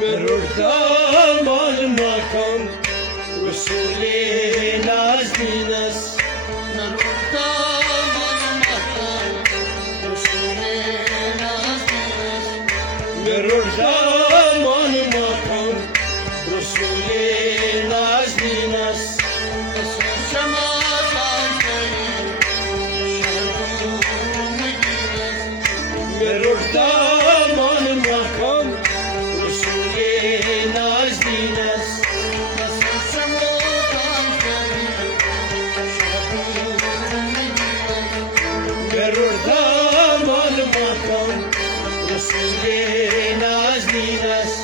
مرور دامان مکان رسول نازنین است مرور دامان مکان رسول نازنین است مرور دامان مکان رسول نازنین است شما مرور دامان مکان رسول نازنین است مرور دامان مکان رسول نازنین است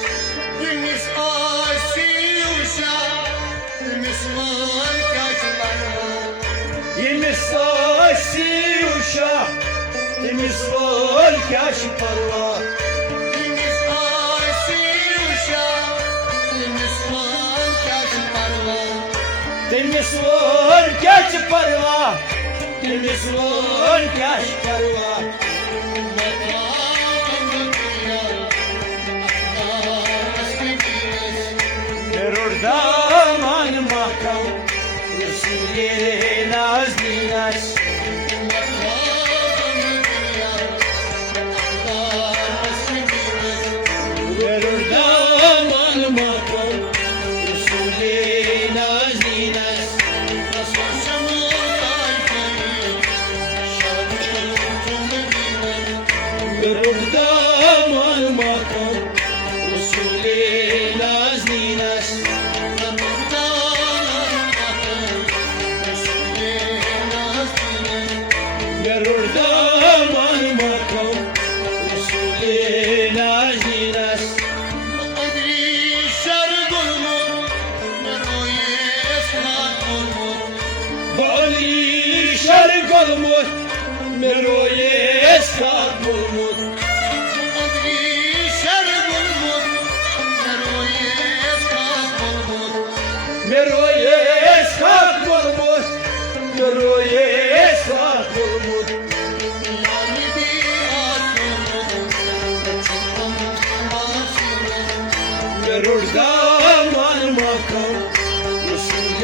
Deniz Asyuşa, deniz var kaçlarla. Temiz saçlı uşak, temiz var kaş parla. Deniz Asyuşa, deniz var kaçlarla. Temiz var kaş parla, temiz var kaş parla. Merur daman makam, Resul-i Nazlin است. مرور دامان مکان رسول نازنین است مرور دامان مکان رسول نازنین است مرور دامان مکان رسول نازنین است بعلی شرق الموت مروی اسحاق bulmut مروی اسحاق bulmut مروی اسحاق bulmut مرور دامان مکان رسول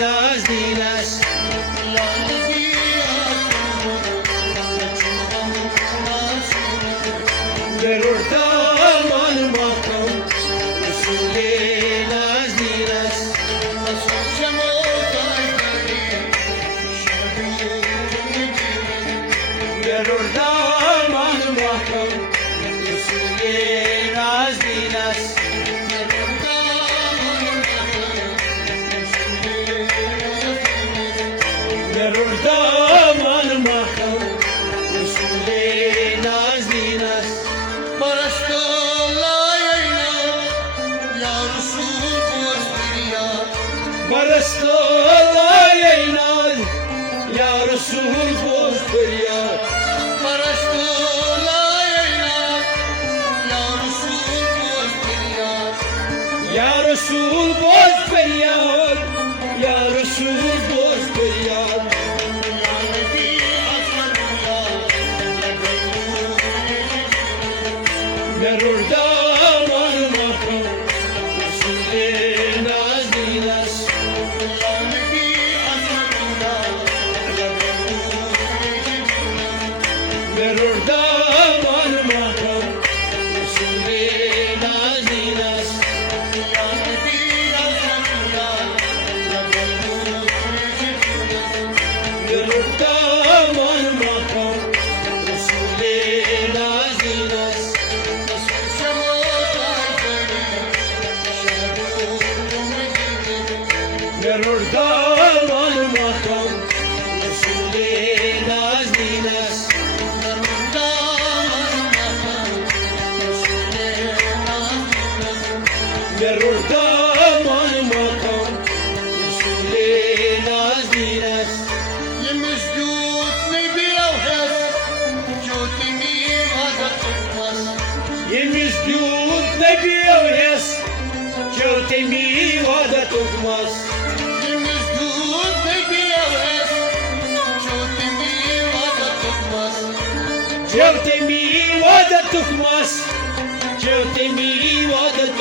نازنین است مرور دامان مکان رسول نازنین است مرور دامان مکان رسول نازنین است مرور دامان مکان رسول نازنین است برستو لایینال یا رسول خوش فریاد یا رسول خوش فریاد یا رسول خوش فریاد مرور دامان مکان رسول نازنین است مرور دامان مکان رسول نازنین است مرور دامان مکان رسول نازنین است مرور دامان مکان رسول نازنین است مرور دامان مکان رسول نازنین است Yemiz diyut ne biyoyes Çötemi vada tutmaz Çötemi vada tutmaz Çötemi vada tutmaz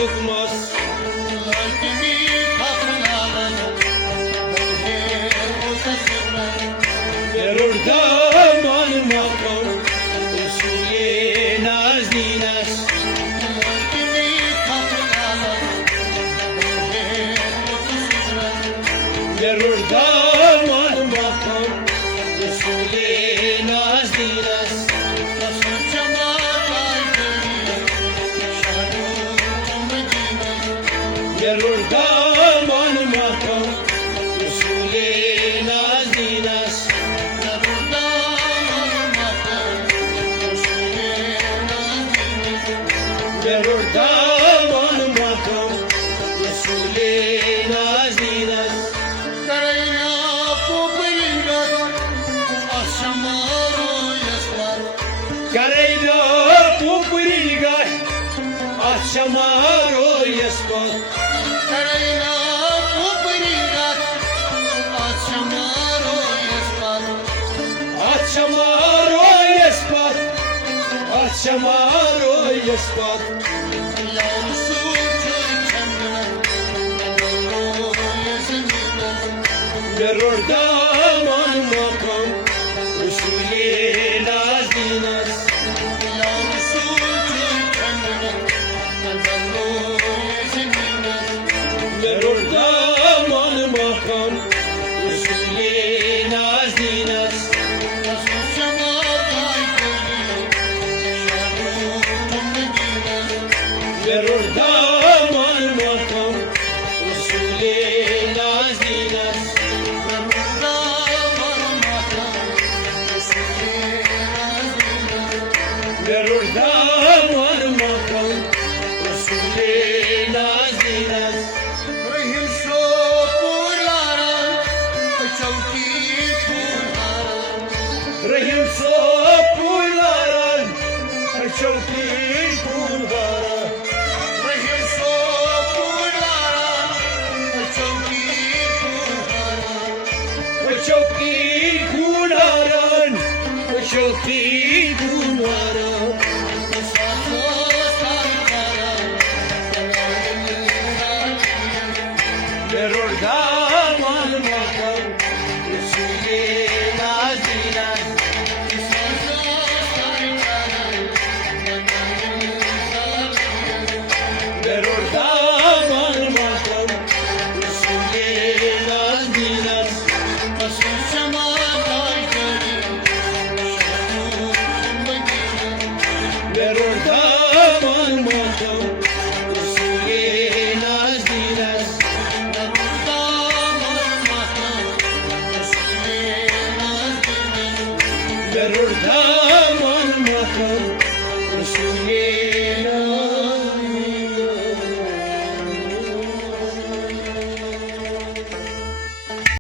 nazdin است Kimi kapılar Gerur daman makam Resul nazdin است Nasıl çamaklar Şadu Medine Gerur daman makam Resul nazdin است Gerur daman makam Resul nazdin است Karayda pupuriga Akşama royespat Akşama royespat Akşama royespat Gerur daman makam Resul nazdin است Gerur daman makam Resul nazdin است Gerur daman makam Resul nazdin است Gerur daman makam Resul nazdin است Rahim sopulara, çavki pulara. Rahim sopularan Çavkin kunvara Rahim sopulara, çavki pulara. Çavkin kunaran Çavkin kunvara Saços tarikara, Gerur daman makam Resul nazdin است Gerur daman makam Resul nazdin است Gerur daman makam Resul nazdin است Gerur daman makam Resul